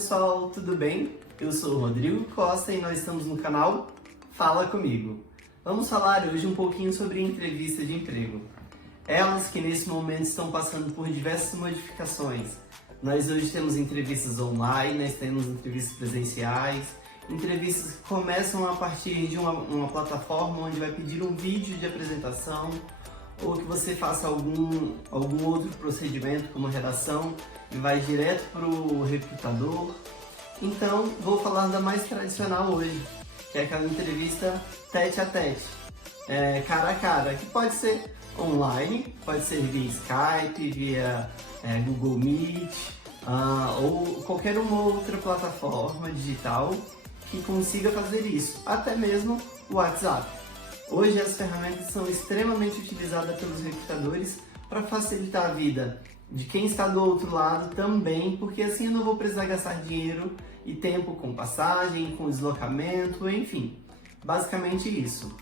pessoal, tudo bem? Eu sou o Rodrigo Costa e nós estamos no canal Fala Comigo. Vamos falar hoje um pouquinho sobre entrevista de emprego. Elas que nesse momento estão passando por diversas modificações. Nós hoje temos entrevistas online, nós temos entrevistas presenciais, entrevistas que começam a partir de uma plataforma onde vai pedir um vídeo de apresentação ou que você faça algum outro procedimento como redação e vai direto para o recrutador. Então vou falar da mais tradicional hoje, que é aquela entrevista tete a tete, cara a cara, que pode ser online, pode ser via Skype, via Google Meet, ou qualquer uma outra plataforma digital que consiga fazer isso, até mesmo o WhatsApp. Hoje as ferramentas são extremamente utilizadas pelos recrutadores para facilitar a vida de quem está do outro lado também, porque assim eu não vou precisar gastar dinheiro e tempo com passagem, com deslocamento, enfim, basicamente isso.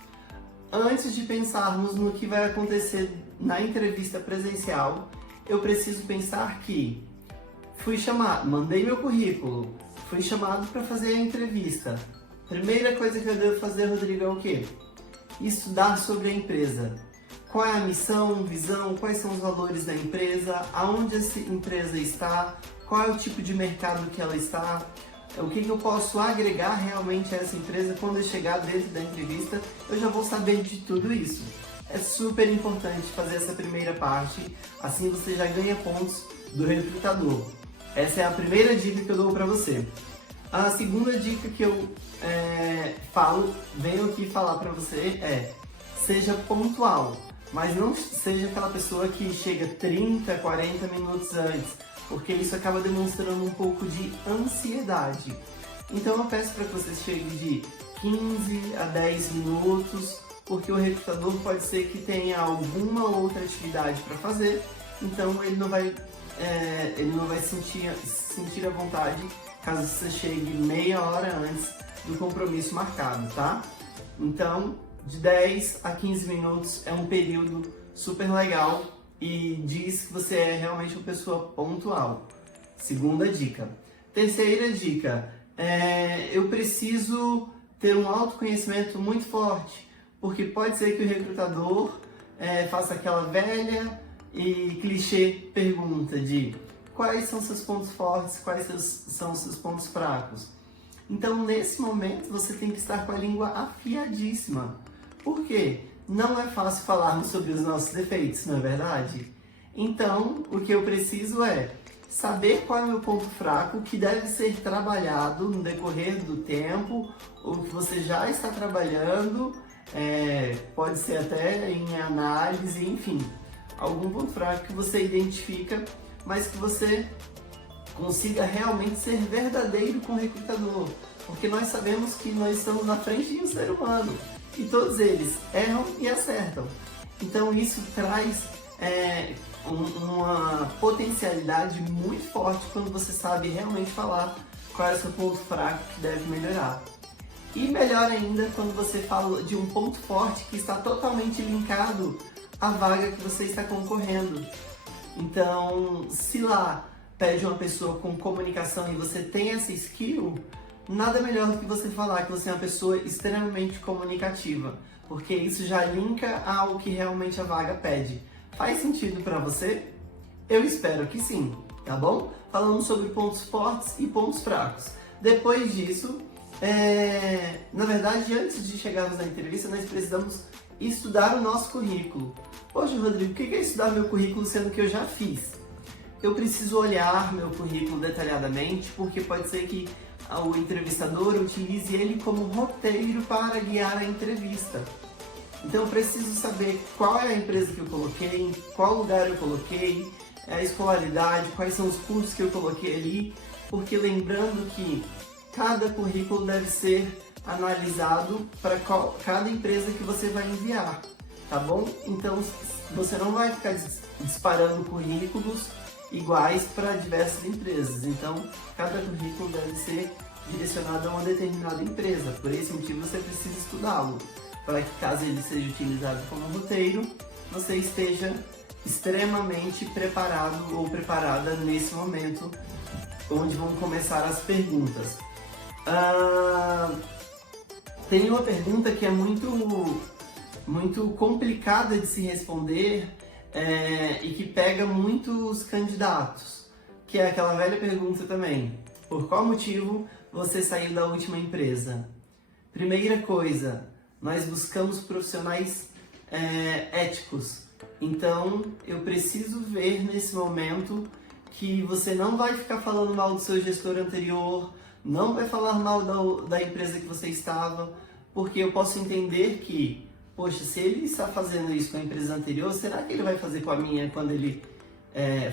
Antes de pensarmos no que vai acontecer na entrevista presencial, eu preciso pensar que fui chamado, mandei meu currículo, fui chamado para fazer a entrevista. Primeira coisa que eu devo fazer, Rodrigo, é o quê? Estudar sobre a empresa. Qual é a missão, visão, quais são os valores da empresa, aonde essa empresa está, qual é o tipo de mercado que ela está, o que eu posso agregar realmente a essa empresa. Quando eu chegar dentro da entrevista, eu já vou saber de tudo isso. É super importante fazer essa primeira parte, assim você já ganha pontos do recrutador. Essa é a primeira dica que eu dou para você. A segunda dica que eu venho aqui falar para você é: seja pontual, mas não seja aquela pessoa que chega 30, 40 minutos antes, porque isso acaba demonstrando um pouco de ansiedade. Então eu peço para que você chegue de 15 a 10 minutos, porque o recrutador pode ser que tenha alguma outra atividade para fazer, então ele não vai sentir a vontade caso você chegue meia hora antes do compromisso marcado, tá? Então, de 10 a 15 minutos é um período super legal e diz que você é realmente uma pessoa pontual. Segunda dica. Terceira dica, eu preciso ter um autoconhecimento muito forte, porque pode ser que o recrutador faça aquela velha e clichê pergunta de quais são seus pontos fortes, quais são seus pontos fracos. Então, nesse momento, você tem que estar com a língua afiadíssima. Por quê? Não é fácil falarmos sobre os nossos defeitos, não é verdade? Então, o que eu preciso é saber qual é o meu ponto fraco, que deve ser trabalhado no decorrer do tempo, ou que você já está trabalhando, pode ser até em análise, enfim. Algum ponto fraco que você identifica, mas que você consiga realmente ser verdadeiro com o recrutador, porque nós sabemos que nós estamos na frente de um ser humano e todos eles erram e acertam. Então isso traz uma potencialidade muito forte quando você sabe realmente falar qual é o seu ponto fraco que deve melhorar. E melhor ainda quando você fala de um ponto forte que está totalmente linkado à vaga que você está concorrendo. Então, se lá pede uma pessoa com comunicação e você tem essa skill, nada melhor do que você falar que você é uma pessoa extremamente comunicativa, porque isso já linka ao que realmente a vaga pede. Faz sentido para você? Eu espero que sim, tá bom? Falamos sobre pontos fortes e pontos fracos. Depois disso, na verdade, antes de chegarmos na entrevista, nós precisamos estudar o nosso currículo. Poxa, Rodrigo, o que é estudar meu currículo sendo que eu já fiz? Eu preciso olhar meu currículo detalhadamente, porque pode ser que o entrevistador utilize ele como roteiro para guiar a entrevista. Então eu preciso saber qual é a empresa que eu coloquei, em qual lugar eu coloquei, a escolaridade, quais são os cursos que eu coloquei ali, porque lembrando que cada currículo deve ser analisado para cada empresa que você vai enviar, tá bom? Então você não vai ficar disparando currículos iguais para diversas empresas, então cada currículo deve ser direcionado a uma determinada empresa. Por esse motivo você precisa estudá-lo, para que caso ele seja utilizado como roteiro, você esteja extremamente preparado ou preparada nesse momento onde vão começar as perguntas. Tem uma pergunta que é muito complicada de se responder e que pega muitos candidatos, que é aquela velha pergunta também: por qual motivo você saiu da última empresa? Primeira coisa, nós buscamos profissionais éticos, então eu preciso ver nesse momento que você não vai ficar falando mal do seu gestor anterior, não vai falar mal da empresa que você estava, porque eu posso entender que, poxa, se ele está fazendo isso com a empresa anterior, será que ele vai fazer com a minha quando ele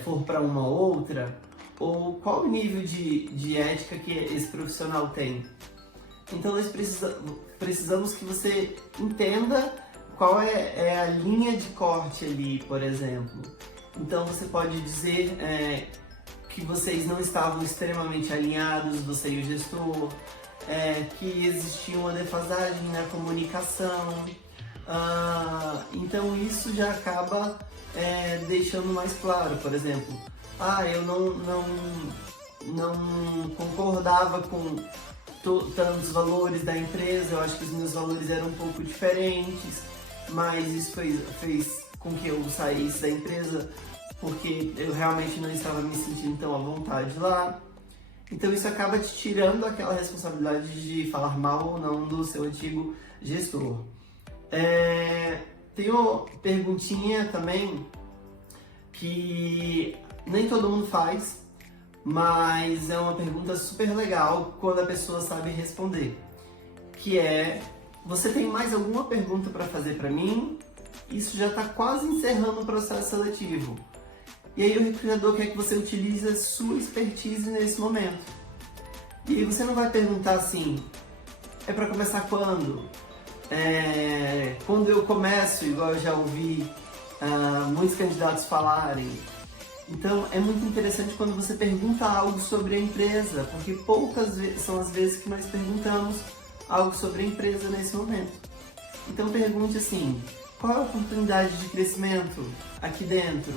for para uma outra? Ou qual o nível de ética que esse profissional tem? Então nós precisamos que você entenda qual é a linha de corte ali, por exemplo. Então você pode dizer que vocês não estavam extremamente alinhados, você e o gestor, que existia uma defasagem na comunicação. Então isso já acaba deixando mais claro. Por exemplo, eu não concordava com tantos valores da empresa, eu acho que os meus valores eram um pouco diferentes, mas isso fez com que eu saísse da empresa porque eu realmente não estava me sentindo tão à vontade lá. Então isso acaba te tirando aquela responsabilidade de falar mal ou não do seu antigo gestor. Tem uma perguntinha também que nem todo mundo faz, mas é uma pergunta super legal quando a pessoa sabe responder, que é: você tem mais alguma pergunta para fazer para mim? Isso já está quase encerrando o processo seletivo. E aí o recrutador quer que você utilize a sua expertise nesse momento. E aí você não vai perguntar assim: é para começar quando? Quando eu começo, igual eu já ouvi muitos candidatos falarem. Então é muito interessante quando você pergunta algo sobre a empresa, porque poucas são as vezes que nós perguntamos algo sobre a empresa nesse momento. Então pergunte assim: qual é a oportunidade de crescimento aqui dentro?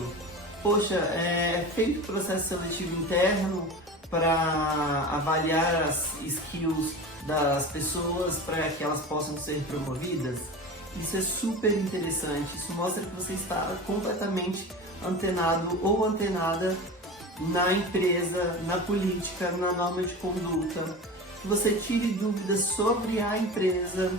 Poxa, é feito processo seletivo interno para avaliar as skills das pessoas para que elas possam ser promovidas? Isso é super interessante, isso mostra que você está completamente antenado ou antenada na empresa, na política, na norma de conduta, que você tire dúvidas sobre a empresa,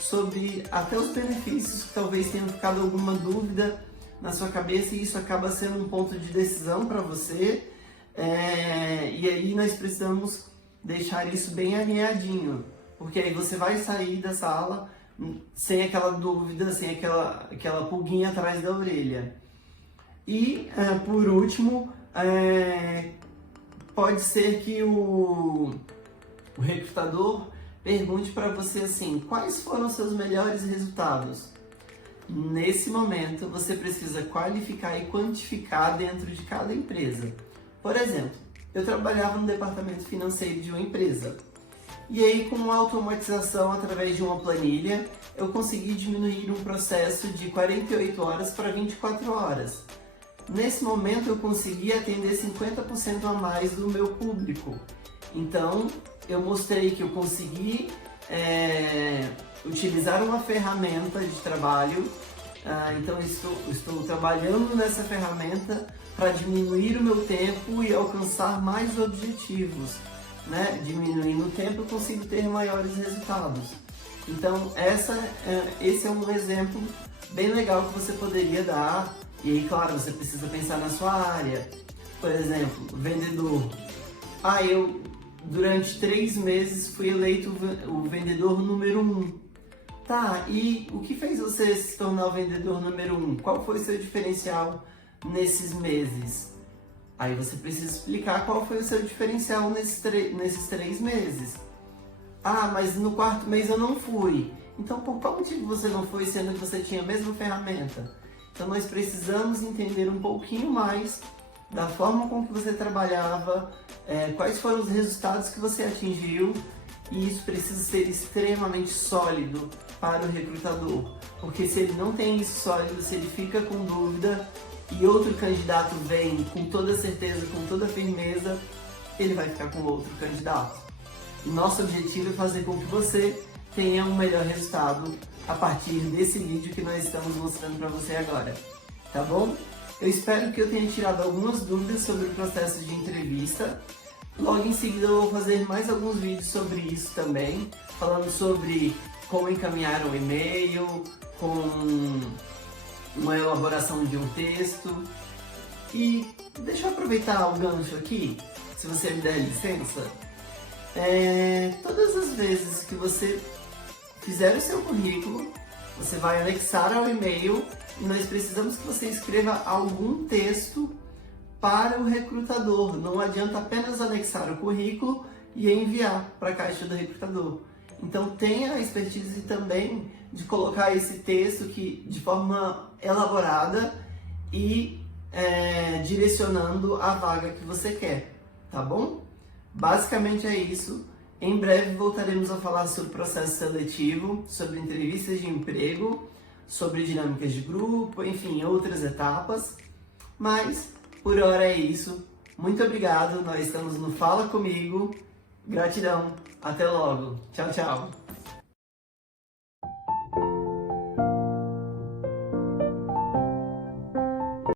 sobre até os benefícios, que talvez tenha ficado alguma dúvida na sua cabeça e isso acaba sendo um ponto de decisão para você, e aí nós precisamos deixar isso bem alinhadinho, porque aí você vai sair da sala sem aquela dúvida, sem aquela pulguinha atrás da orelha. E, por último, pode ser que o recrutador pergunte para você assim: quais foram os seus melhores resultados? Nesse momento, você precisa qualificar e quantificar dentro de cada empresa. Por exemplo, eu trabalhava no departamento financeiro de uma empresa. E aí, com a automatização através de uma planilha, eu consegui diminuir um processo de 48 horas para 24 horas. Nesse momento, eu consegui atender 50% a mais do meu público. Então, eu mostrei que eu consegui utilizar uma ferramenta de trabalho. Então, estou trabalhando nessa ferramenta para diminuir o meu tempo e alcançar mais objetivos. Diminuindo o tempo, eu consigo ter maiores resultados. Então, esse é um exemplo bem legal que você poderia dar. E aí, claro, você precisa pensar na sua área. Por exemplo, vendedor. Eu durante 3 meses fui eleito o vendedor número 1. Tá, e o que fez você se tornar o vendedor número 1? Qual foi o seu diferencial nesses meses? Aí você precisa explicar qual foi o seu diferencial nesses 3 meses. Mas no 4º mês eu não fui. Então, por qual motivo você não foi, sendo que você tinha a mesma ferramenta? Então, nós precisamos entender um pouquinho mais da forma com que você trabalhava, quais foram os resultados que você atingiu, e isso precisa ser extremamente sólido para o recrutador. Porque se ele não tem isso sólido, se ele fica com dúvida e outro candidato vem com toda certeza, com toda firmeza, ele vai ficar com outro candidato. O nosso objetivo é fazer com que você tenha um melhor resultado a partir desse vídeo que nós estamos mostrando para você agora, tá bom? Eu espero que eu tenha tirado algumas dúvidas sobre o processo de entrevista. Logo em seguida eu vou fazer mais alguns vídeos sobre isso também, falando sobre como encaminhar um e-mail, com uma elaboração de um texto. E deixa eu aproveitar o gancho aqui, se você me der licença. Todas as vezes que você fizer o seu currículo, você vai anexar ao e-mail e nós precisamos que você escreva algum texto para o recrutador. Não adianta apenas anexar o currículo e enviar para a caixa do recrutador. Então tenha a expertise também de colocar esse texto de forma elaborada e direcionando a vaga que você quer, tá bom? Basicamente é isso. Em breve voltaremos a falar sobre processo seletivo, sobre entrevistas de emprego, sobre dinâmicas de grupo, enfim, outras etapas. Mas, por hora é isso. Muito obrigado, nós estamos no Fala Comigo. Gratidão, até logo. Tchau, tchau.